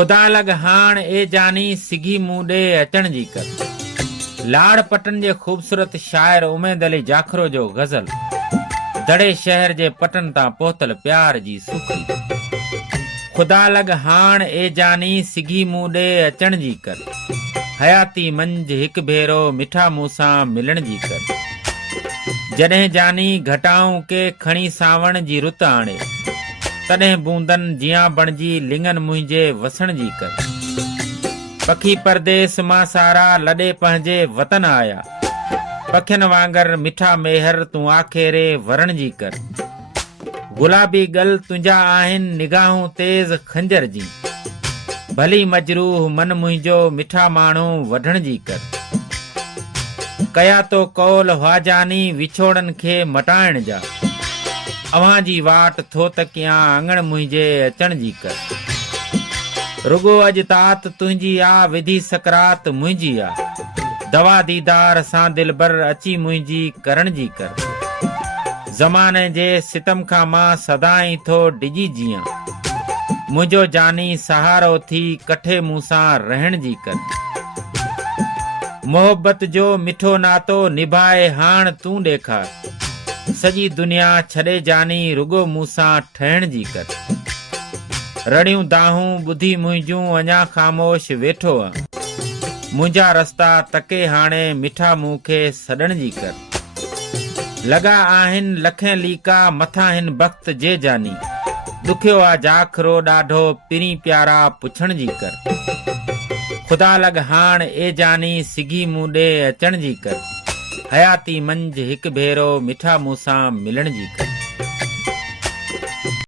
खुदा लग हाण ए जानी सिगी मूं ॾे अचण जी कर। लाड़ पटन जे खूबसूरत शायर उमेद अली जाखरो जो गज़ल दड़े शहर जे पटन तां पहुतल प्यार जी सुखी। खुदा लग हाण ए जानी सिगी मूं ॾे अचण जी कर। हयाती मंझि हिकु भेरो मिठा मूं सां मिलण जी कर। जॾहिं जानी घटाऊं के खणी सावण जी रुत आणे, तॾहिं बूंदनि जियां बणजी लिंगनि मुंहिंजे वसण जी कर। पखी परदेस मां सारा लॾे पंहिंजे वतन आया, पखियुनि वांगर मिठा मेहर तूं आखेरे वरण जी कर। गुलाबी गल तुंहिंजा आहिनि निगाहूं तेज़ खंजर जी, भली मजरूह मन मुंहिंजो मिठा माण्हू वढण जी कर। कया तो कौल ख्वाजानी विछोड़नि खे मटाइण जा, अव्हां जी वाट थो त कयां आंगण मुंहिंजे अचण जी कर। रुगो अॼु तात तुंहिंजी आ विधि सकरात मुंहिंजी आ, दवा दीदार सां दिलबर अची मुंहिंजी करण जी कर। ज़माने जे सितम खां मां सदाई थो डिॼी जियां, मुंहिंजो जानी सहारो थी कठे मूं सां रहण जी कर। मोहब्बत जो मिठो नातो निभाए हाण तूं ॾेखार, सॼी दुनिया छॾे जानी रुगो मूं सां ठहण जी कर। रड़ियूं दाहूं ॿुधी मुंहिंजूं अञा ख़ामोश वेठो आ, मुंहिंजा रस्ता तके हाणे मिठा मूं खे सॾण जी कर। लॻा आहिनि लखें लीका मथां हिन बख़्त जे जानी, ॾुखियो आ जाखरो ॾाढो पिरी प्यारा पुछण जी कर। खुदा लग हाण ए जानी सिगी मूं ॾे अचण जी कर। हयाती मंझि हिकु भेरो मिठा मूं सां मिलण जी कर।